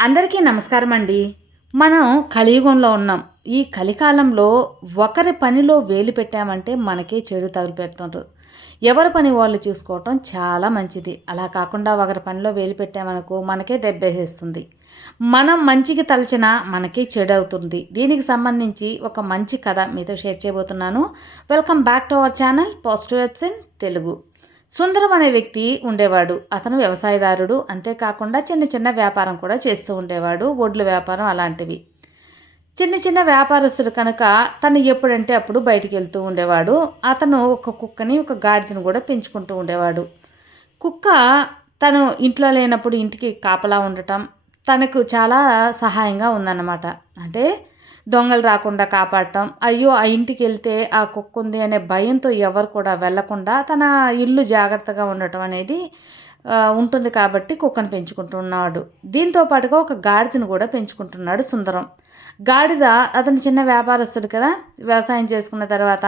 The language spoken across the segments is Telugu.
అందరికీ నమస్కారం అండి మనం కలియుగంలో ఉన్నాం. ఈ కలికాలంలో ఒకరి పనిలో వేలు పెట్టామంటే మనకే చెడు తగులు ఎవరి పని వాళ్ళు చూసుకోవటం చాలా మంచిది. అలా కాకుండా ఒకరి పనిలో వేలు పెట్టామనుకో మనకే దెబ్బేసేస్తుంది. మనం మంచికి తలచిన మనకి చెడు అవుతుంది దీనికి సంబంధించి ఒక మంచి కథ మీతో షేర్ చేయబోతున్నాను. Welcome back to our channel positive vibes in Telugu. Sundaram అనే వ్యక్తి ఉండేవాడు. అతను వ్యవసాయదారుడు. అంతేకాకుండా చిన్న చిన్న వ్యాపారం కూడా చేస్తూ ఉండేవాడు. ఒడ్ల వ్యాపారం అలాంటివి. చిన్న చిన్న వ్యాపారస్తుడు కనుక తను ఎప్పుడంటే అప్పుడు బయటికి వెళ్తూ ఉండేవాడు. అతను ఒక కుక్కని ఒక గాడిదని కూడా పెంచుకుంటూ ఉండేవాడు. కుక్క తను ఇంట్లో లేనప్పుడు ఇంటికి కాపలా ఉండటం తనకు చాలా సహాయంగా ఉందన్నమాట. అంటే దొంగలు రాకుండా కాపాడటం. అయ్యో ఆ ఇంటికి వెళ్తే ఆ కుక్క ఉంది అనే భయంతో ఎవరు కూడా వెళ్ళకుండా తన ఇల్లు జాగ్రత్తగా ఉండటం అనేది ఉంటుంది కాబట్టి కుక్కను పెంచుకుంటున్నాడు. దీంతో పాటుగా ఒక గాడిదను కూడా పెంచుకుంటున్నాడు సుందరం. గాడిద అతను చిన్న వ్యాపారస్తుడు కదా? వ్యవసాయం చేసుకున్న తర్వాత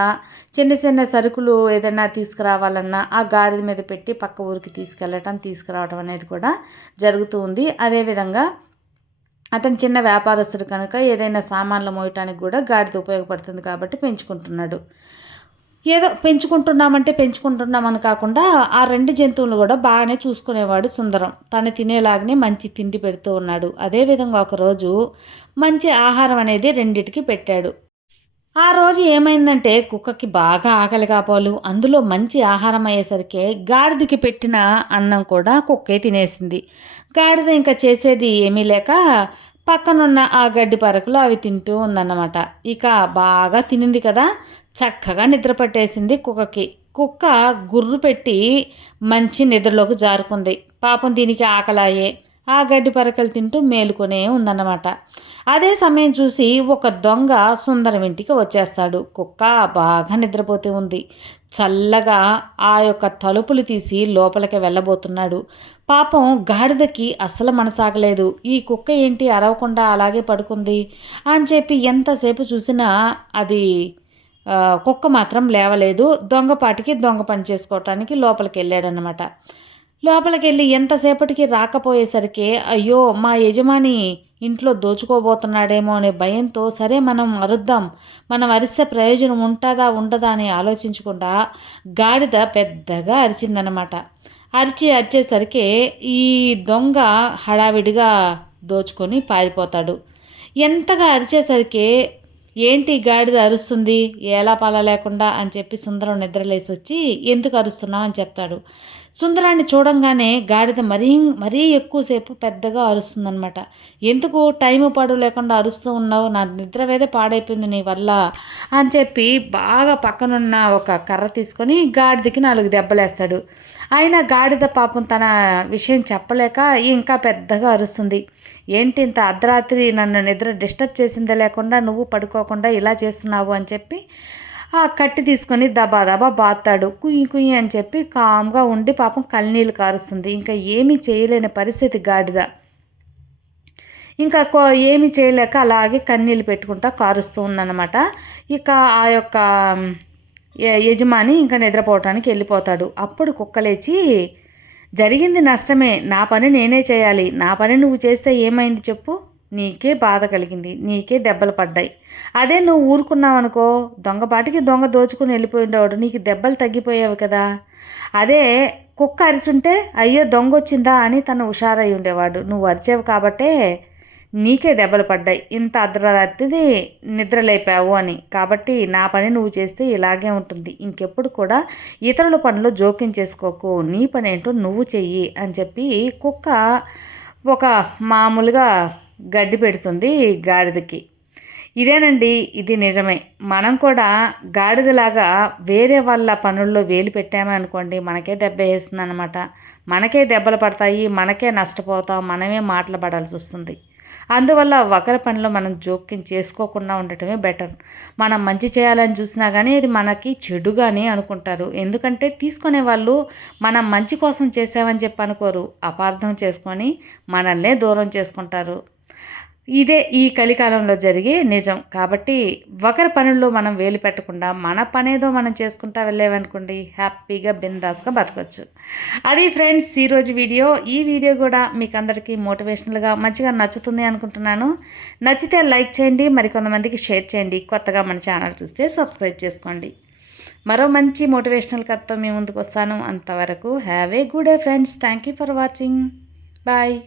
చిన్న చిన్న సరుకులు ఏదైనా తీసుకురావాలన్నా ఆ గాడిద మీద పెట్టి పక్క ఊరికి తీసుకెళ్ళటం తీసుకురావటం అనేది కూడా జరుగుతూ ఉంది. అదేవిధంగా అతను చిన్న వ్యాపారస్తుడు కనుక ఏదైనా సామాన్లు మోయటానికి కూడా గాడిద ఉపయోగపడుతుంది కాబట్టి పెంచుకుంటున్నాడు. ఏదో పెంచుకుంటున్నామంటే పెంచుకుంటున్నామని కాకుండా ఆ రెండు జంతువులు కూడా బాగానే చూసుకునేవాడు సుందరం. తను తినేలాగానే మంచి తిండి పెడుతూ ఉన్నాడు. అదేవిధంగా ఒకరోజు మంచి ఆహారం అనేది రెండిటికి పెట్టాడు. ఆ రోజు ఏమైందంటే కుక్కకి బాగా ఆకలి కాపోలు. అందులో మంచి ఆహారం అయ్యేసరికి గాడిదకి పెట్టిన అన్నం కూడా కుక్కే తినేసింది. గాడిద ఇంకా చేసేది ఏమీ లేక పక్కనున్న ఆ గడ్డి పరకులు అవి తింటూ ఉందన్నమాట. ఇక బాగా తినింది కదా చక్కగా నిద్ర పట్టేసింది కుక్కకి. కుక్క గుర్రు పెట్టి మంచి నిద్రలోకి జారుకుంది. పాపం దీనికి ఆకలాయే. ఆ గడ్డి పరకలు తింటూ మేలుకొనే ఉందన్నమాట. అదే సమయం చూసి ఒక దొంగ సుందరం ఇంటికి వచ్చేస్తాడు. కుక్క బాగా నిద్రపోతూ ఉంది. చల్లగా ఆ యొక్క తలుపులు తీసి లోపలికి వెళ్ళబోతున్నాడు. పాపం గాడిదకి అస్సలు మనసాగలేదు. ఈ కుక్క ఏంటి అరవకుండా అలాగే పడుకుంది? అని చెప్పి ఎంతసేపు చూసినా అది కుక్క మాత్రం లేవలేదు. దొంగపాటికి దొంగ పని చేసుకోవటానికి లోపలికి వెళ్ళాడనమాట లోపలికి వెళ్ళి ఎంతసేపటికి రాకపోయేసరికి అయ్యో మా యజమాని ఇంట్లో దోచుకోబోతున్నాడేమో అనే భయంతో సరే మనం అరుద్దాం మనం అరిస్తే ప్రయోజనం ఉంటుందా ఉండదా అని ఆలోచించకుండా గాడిద పెద్దగా అరిచిందనమాట. అరిచి అరిచేసరికి ఈ దొంగ హడావిడిగా దోచుకొని పారిపోతాడు. ఎంతగా అరిచేసరికి ఏంటి గాడిద అరుస్తుంది ఎలా పాల లేకుండా అని చెప్పి సుందరం నిద్రలేసి వచ్చి ఎందుకు అరుస్తున్నావు? అని చెప్తాడు. సుందరాన్ని చూడంగానే గాడిద మరీ మరీ ఎక్కువసేపు పెద్దగా అరుస్తుందనమాట ఎందుకు టైం పాడు లేకుండా అరుస్తూ ఉన్నావు? నా నిద్ర వేరే పాడైపోయింది నీ వల్ల అని చెప్పి బాగా పక్కనున్న ఒక కర్ర తీసుకొని గాడిదకి నాలుగు దెబ్బలేస్తాడు. అయినా గాడిద పాపం తన విషయం చెప్పలేక ఇంకా పెద్దగా అరుస్తుంది. ఏంటి ఇంత అర్ధరాత్రి నన్ను నిద్ర డిస్టర్బ్ చేసిందే లేకుండా నువ్వు పడుకోకుండా ఇలా చేస్తున్నావు అని చెప్పి ఆ కట్టి తీసుకొని దబా దబా బాతాడు. కుయ్యి కుయ్యి అని చెప్పి కామ్గా ఉండి పాపం కళ్ళనీళ్ళు కారుస్తుంది. ఇంకా ఏమీ చేయలేని పరిస్థితి గాడిద. ఇంకా ఏమి చేయలేక అలాగే కన్నీళ్ళు పెట్టుకుంటా కారుస్తూ ఉందన్నమాట. ఇక ఆ యొక్క యజమాని ఇంకా నిద్రపోవటానికి వెళ్ళిపోతాడు. అప్పుడు కుక్కలేచి జరిగింది నష్టమే. నా పని నేనే చేయాలి. నా పని నువ్వు చేస్తే ఏమైంది చెప్పు. నీకే బాధ కలిగింది నీకే దెబ్బలు పడ్డాయి. అదే నువ్వు ఊరుకున్నావనుకో దొంగపాటికి దొంగ దోచుకుని వెళ్ళిపోయిండేవాడు నీకు దెబ్బలు తగ్గిపోయావు కదా. అదే కుక్క అరిచుంటే అయ్యో దొంగ వచ్చిందా అని తను హుషారై ఉండేవాడు. నువ్వు అరిచేవు కాబట్టే నీకే దెబ్బలు పడ్డాయి. ఇంత అర్ధరాత్రిది నిద్రలేపావు అని. కాబట్టి నా పని నువ్వు చేస్తే ఇలాగే ఉంటుంది. ఇంకెప్పుడు కూడా ఇతరుల పనులు జోక్యం చేసుకోకు. నీ పని ఏంటో నువ్వు చెయ్యి అని చెప్పి కుక్క ఒక మామూలుగా గడ్డి పెడుతుంది గాడిదకి. ఇదేనండి ఇది నిజమే. మనం కూడా గాడిదలాగా వేరే వాళ్ళ పనుల్లో వేలు పెట్టామే అనుకోండి మనకే దెబ్బ వేస్తుంది అనమాట మనకే దెబ్బలు పడతాయి మనకే నష్టపోతాం మనమే మాటలు పడాల్సి వస్తుంది. అందువల్ల ఒకరి పనిలో మనం జోక్యం చేసుకోకుండా ఉండటమే బెటర్. మనం మంచి చేయాలని చూసినా కానీ ఇది మనకి చెడుగానే అనుకుంటారు. ఎందుకంటే తీసుకునే వాళ్ళు మనం మంచి కోసం చేసామని చెప్పి అనుకోరు. అపార్థం చేసుకొని మనల్నే దూరం చేసుకుంటారు. ఇదే ఈ కలికాలంలో జరిగే నిజం. కాబట్టి ఒకరి పనుల్లో మనం వేలు పెట్టకుండా మన పనేదో మనం చేసుకుంటా వెళ్ళేవనుకోండి హ్యాపీగా బిందాస్గా బతకచ్చు. అది ఫ్రెండ్స్ ఈరోజు వీడియో. ఈ వీడియో కూడా మీకు అందరికీ మోటివేషనల్గా మంచిగా నచ్చుతుంది అనుకుంటున్నాను. నచ్చితే లైక్ చేయండి మరికొంతమందికి షేర్ చేయండి. కొత్తగా మన ఛానల్ చూస్తే సబ్స్క్రైబ్ చేసుకోండి. మరో మంచి మోటివేషనల్ కథతో మీ ముందుకు వస్తాను. అంతవరకు have a good day friends. Thank you for watching. Bye.